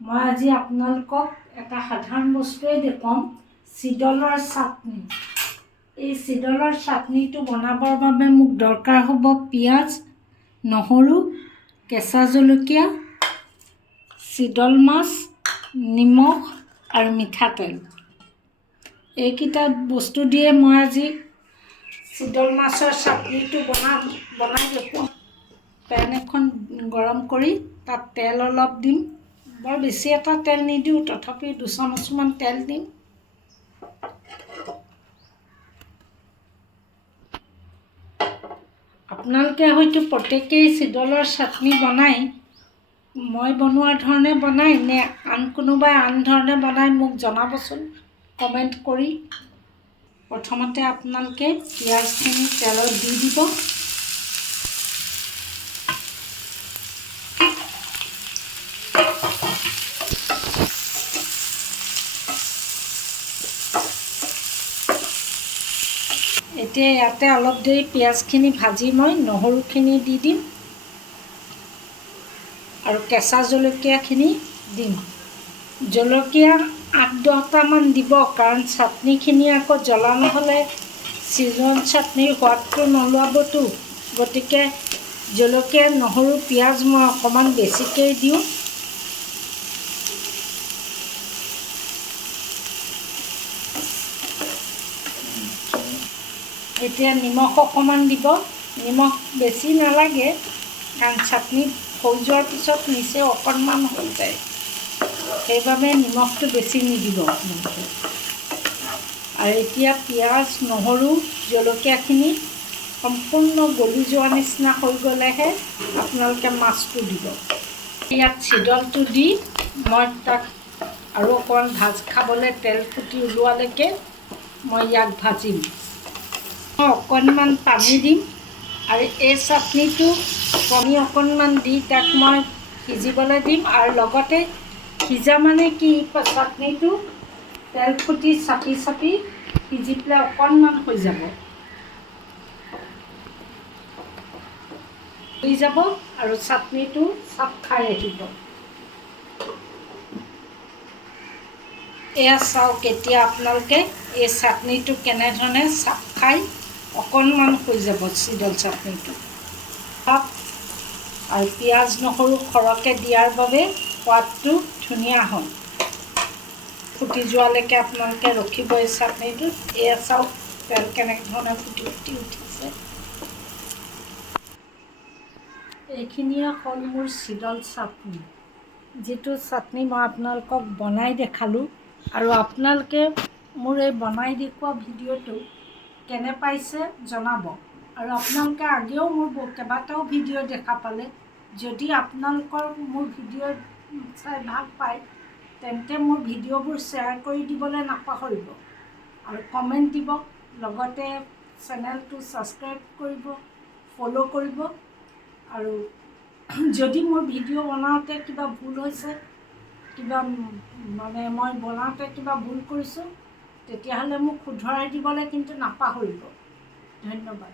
মই আজি আপোনালোকক এটা সাধাৰণ বস্তুৱে দেখুৱাম, চিডলৰ চাটনি। এই চিডলৰ চাটনিটো বনাবৰ বাবে মোক দৰকাৰ হ'ব পিঁয়াজ, নহৰু, কেঁচা জলকীয়া, চিডল মাছ, নিমখ আৰু মিঠাতেল। এইকেইটা বস্তু দিয়ে মই আজি চিডল মাছৰ চাটনিটো বনাই দেখুৱাম। পেন এখন গৰম কৰি তাত তেল অলপ দিম। বৰ বেছি এটা তেল নিদিওঁ, তথাপি 2 চামুচমান তেল দিম। আপোনালোকে হয়তো প্ৰত্যেকেই চিডলৰ চাটনি বনাই। মই বনোৱা ধৰণে বনাই নে আন কোনোবাই আন ধৰণে বনাই মোক জনাবচোন কমেণ্ট কৰি। প্ৰথমতে আপোনালোকে পিঁয়াজখিনি তেলত দি দিব। এতিয়া ইয়াতে অলপ দেৰি পিঁয়াজখিনি ভাজি মই নহৰুখিনি দি দিম আৰু কেঁচা জলকীয়াখিনি দিম। জলকীয়া 8-10টামান দিব, কাৰণ চাটনিখিনি আকৌ জ্বলা নহ'লে চিজন চাটনিৰ সোৱাদটো নোলোৱাবতো। গতিকে জলকীয়া, নহৰু, পিঁয়াজ মই অকণমান বেছিকৈ দিওঁ। এতিয়া নিমখ অকণমান দিব। নিমখ বেছি নালাগে, কাৰণ চাটনি হৈ যোৱাৰ পিছত নিচেই অকণমান হৈ যায়, সেইবাবে নিমখটো বেছি নিদিব আপোনালোকে। আৰু এতিয়া পিঁয়াজ, নহৰু, জলকীয়াখিনি সম্পূৰ্ণ গলি যোৱা নিচিনা হৈ গ'লেহে আপোনালোকে মাছটো দিব। ইয়াত চিডলটো দি মই তাক আৰু অকণমান ভাজ খাবলৈ তেল ফুটি ওলোৱালৈকে মই ইয়াক ভাজিম। মই অকণমান পানী দিম আৰু এই চাটনিটো পানী অকণমান দি তাক মই সিজিবলৈ দিম। আৰু লগতে সিজা মানে কি, চাটনিটো তেল ফুটি চাপি চাপি সিজি পেলাই অকণমান হৈ যাব আৰু চাটনিটো চাপ খাই আহিব। এয়া চাওক, এতিয়া আপোনালোকে এই চাটনিটো কেনেধৰণে চাপ খাই অকণমান হৈ যাব চিডল চাটনিটো। আৰু পিঁয়াজ, নহৰু সৰহকৈ দিয়াৰ বাবে সোৱাদটো ধুনীয়া হয়। ফুটি যোৱালৈকে আপোনালোকে ৰখিব এই চাটনিটোত। এয়া চাওক তেল কেনেধৰণে ফুটি ফুটি উঠিছে। এইখিনিয়ে হ'ল মোৰ চিডল চাটনি, যিটো চাটনি মই আপোনালোকক বনাই দেখালোঁ। আৰু আপোনালোকে মোৰ এই বনাই দেখুওৱা ভিডিঅ'টো কেনে পাইছে জনাব। আৰু আপোনালোকে আগেও মোৰ কেইবাটাও ভিডিঅ' দেখা পালে। যদি আপোনালোকৰ মোৰ ভিডিঅ' চাই ভাল পায়, তেন্তে মোৰ ভিডিঅ'বোৰ শ্বেয়াৰ কৰি দিবলৈ নাপাহৰিব আৰু কমেণ্ট দিব। লগতে চেনেলটো ছাবস্ক্ৰাইব কৰিব, ফ'ল' কৰিব। আৰু যদি মোৰ ভিডিঅ' বনাওঁতে কিবা ভুল হৈছে, মই বনাওঁতে কিবা ভুল কৰিছোঁ, তেতিয়াহ'লে মোক শুধৰাই দিবলৈ কিন্তু নাপাহৰিব। ধন্যবাদ।